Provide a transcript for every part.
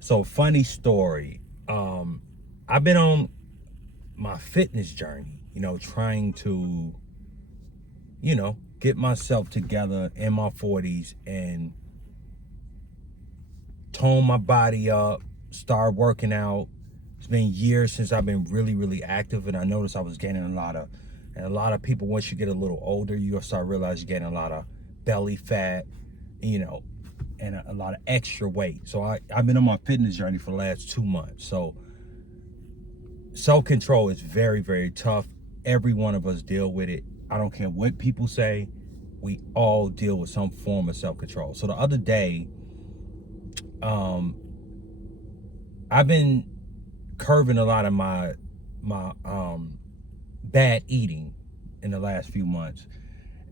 So funny story. I've been on my fitness journey, trying to, get myself together in my 40s and tone my body up, start working out. It's been years since I've been really, really active, and I noticed I was gaining a lot of people, once you get a little older, you'll start realizing you're getting a lot of belly fat, you know, and a lot of extra weight. So I've been on my fitness journey for the last 2 months. So self-control is very, very tough. Every one of us deal with it. I don't care what people say. We all deal with some form of self-control. So the other day, I've been curving a lot of my bad eating in the last few months.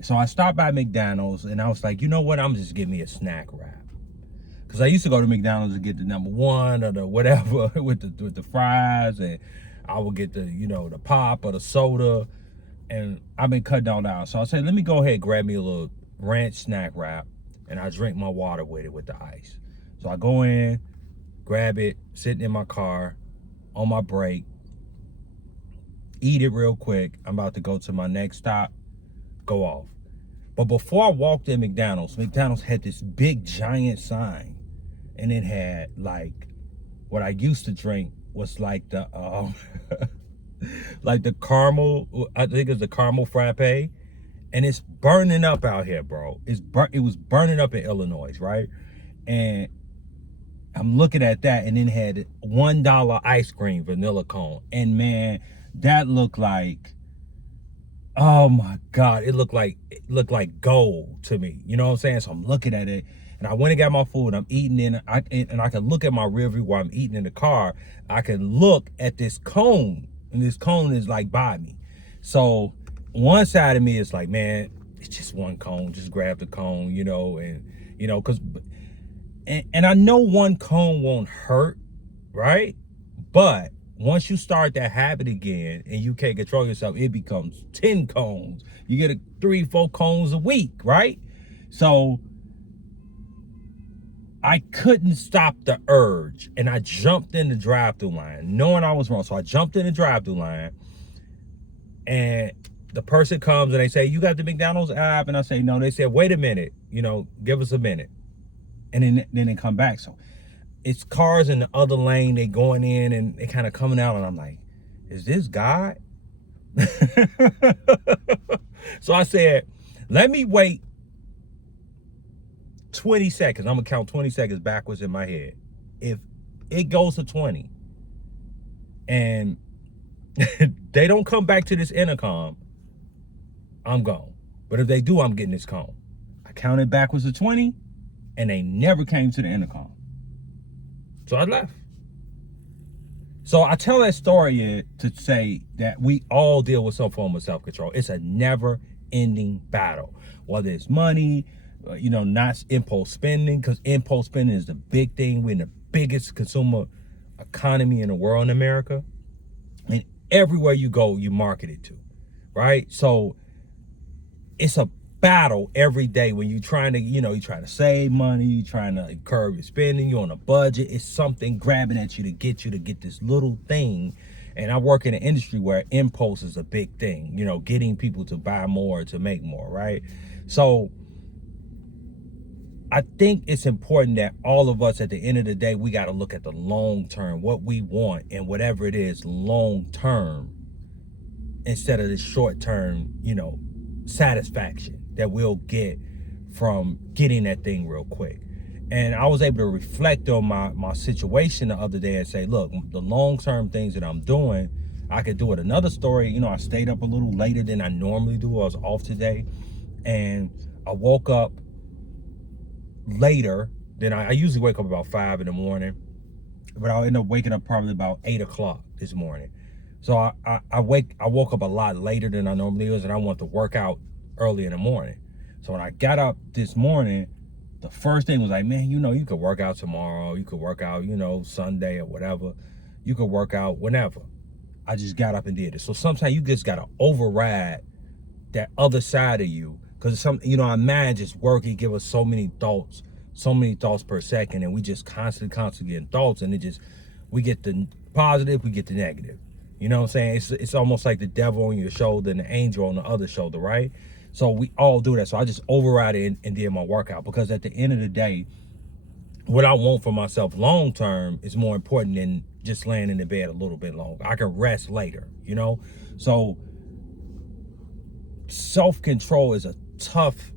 So I stopped by McDonald's and I was like, you know what? I'm just getting me a snack wrap. Because I used to go to McDonald's and get the number one or the whatever with the fries, and I would get the pop or the soda, and I've been cutting all out. So I said, let me go ahead and grab me a little ranch snack wrap, and I drink my water with it with the ice. So I go in, grab it, sitting in my car, on my break, eat it real quick. I'm about to go to my next stop, go off. But before I walked in McDonald's had this big giant sign, and it had like what I used to drink was like the like the caramel, I think it's the caramel frappe, and it's burning up out here, bro. It was burning up in Illinois, right? And I'm looking at that, and then had $1 ice cream vanilla cone, and man, that looked like, oh my God, it looked like gold to me. You know what I'm saying? So I'm looking at it, and I went and got my food. I'm eating and I can look at my rear view while I'm eating in the car. I can look at this cone, and this cone is like by me. So one side of me is like, man, it's just one cone. Just grab the cone, and I know one cone won't hurt, right? But once you start that habit again and you can't control yourself, it becomes 10 cones. You get 3-4 cones a week, right? So I couldn't stop the urge, and I jumped in the drive-thru line, knowing I was wrong. So I jumped in the drive-thru line, and the person comes and they say, you got the McDonald's app? And I say, no. They said, wait a minute, give us a minute. And then they come back. So it's cars in the other lane. They going in and they kind of coming out, and I'm like, is this God? So I said, let me wait 20 seconds. I'm gonna count 20 seconds backwards in my head. If it goes to 20 and they don't come back to this intercom, I'm gone. But if they do, I'm getting this cone. I counted backwards to 20, and they never came to the intercom. So I left. So I tell that story to say that we all deal with some form of self-control. It's a never-ending battle. Whether it's money, not impulse spending, because impulse spending is the big thing. We're in the biggest consumer economy in the world in America. And everywhere you go, you market it to, right? So it's a battle every day when you're trying to, you're trying to save money, you're trying to curb your spending, you're on a budget. It's something grabbing at you to get this little thing. And I work in an industry where impulse is a big thing, getting people to buy more, to make more, right? So I think it's important that all of us, at the end of the day, we got to look at the long term, what we want, and whatever it is long term, instead of the short term, satisfaction that we'll get from getting that thing real quick. And I was able to reflect on my situation the other day and say, look, the long-term things that I'm doing, I could do it. Another story, I stayed up a little later than I normally do. I was off today, and I woke up later than I usually wake up about 5 in the morning, but I'll end up waking up probably about 8 o'clock this morning. So I woke up a lot later than I normally was, and I want to work out early in the morning. So when I got up this morning, the first thing was like, man, you could work out tomorrow. You could work out, Sunday or whatever. You could work out whenever. I just got up and did it. So sometimes you just got to override that other side of you, because our mind just working, give us so many thoughts, so many thoughts per second, and we just constantly getting thoughts, and we get the positive, we get the negative. You know what I'm saying? It's almost like the devil on your shoulder and the angel on the other shoulder, right? So we all do that. So I just override it and did my workout, because at the end of the day, what I want for myself long term is more important than just laying in the bed a little bit longer. I can rest later, you know? So self-control is a tough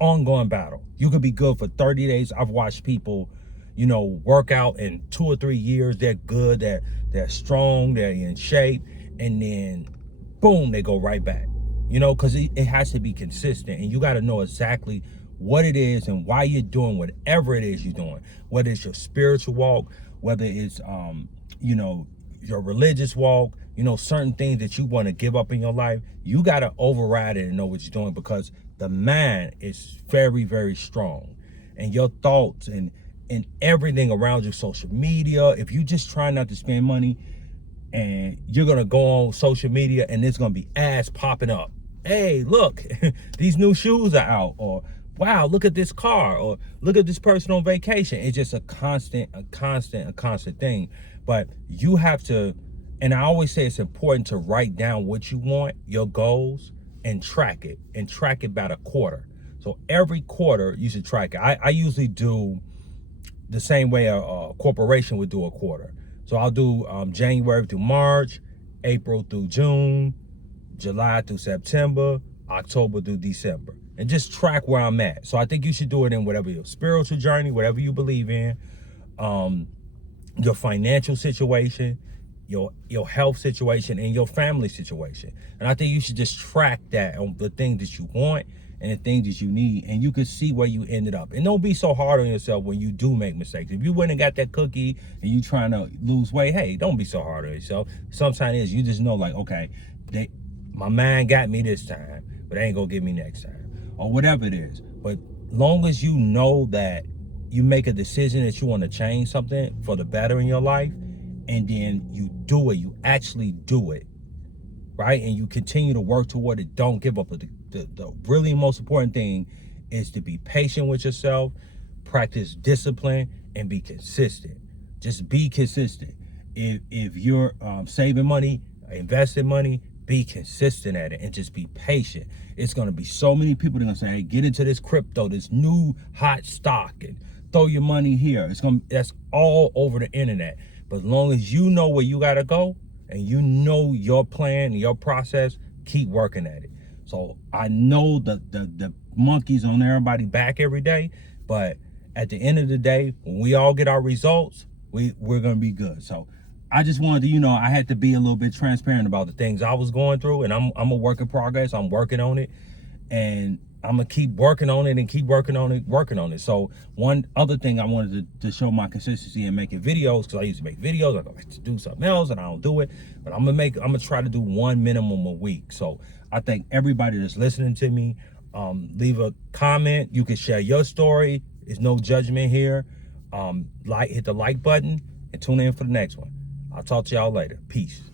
ongoing battle. You could be good for 30 days. I've watched people, work out in 2 or 3 years. They're good, they're strong, they're in shape, and then boom, they go right back. Because it has to be consistent, and you got to know exactly what it is and why you're doing whatever it is you're doing. Whether it's your spiritual walk, whether it's your religious walk, certain things that you want to give up in your life, you got to override it and know what you're doing, because the mind is very, very strong, and your thoughts and everything around you, social media, if you just try not to spend money, and you're going to go on social media and there's going to be ads popping up. Hey, look, these new shoes are out, or wow, look at this car, or look at this person on vacation. It's just a constant thing. But you have to, and I always say it's important to write down what you want, your goals, and track it by the quarter. So every quarter you should track it. I usually do the same way a corporation would do a quarter. So I'll do January through March, April through June, July through September, October through December, and just track where I'm at. So I think you should do it in whatever your spiritual journey, whatever you believe in, your financial situation, your health situation, and your family situation. And I think you should just track that on the things that you want and the things that you need, and you can see where you ended up. And don't be so hard on yourself when you do make mistakes. If you went and got that cookie and you trying to lose weight, hey, don't be so hard on yourself. Sometimes you just know, like, okay, my mind got me this time, but they ain't gonna get me next time, or whatever it is. But long as you know that you make a decision that you want to change something for the better in your life, and then you do it, you actually do it, right? And you continue to work toward it. Don't give up. The really most important thing is to be patient with yourself, practice discipline, and be consistent. Just be consistent. If you're saving money, investing money, be consistent at it and just be patient. It's going to be so many people that are going to say, hey, get into this crypto, this new hot stock, and throw your money here. That's all over the internet. But as long as you know where you got to go and you know your plan, your process, keep working at it. So I know the monkeys on everybody's back every day, but at the end of the day, when we all get our results, we're going to be good. So I just wanted to, I had to be a little bit transparent about the things I was going through, and I'm a work in progress. I'm working on it, and I'm going to keep working on it and keep working on it. So one other thing I wanted to show my consistency in making videos, because I used to make videos, I go back to do something else and I don't do it, but I'm going to try to do one minimum a week. So I thank everybody that's listening to me. Leave a comment. You can share your story. There's no judgment here. Hit the like button and tune in for the next one. I'll talk to y'all later. Peace.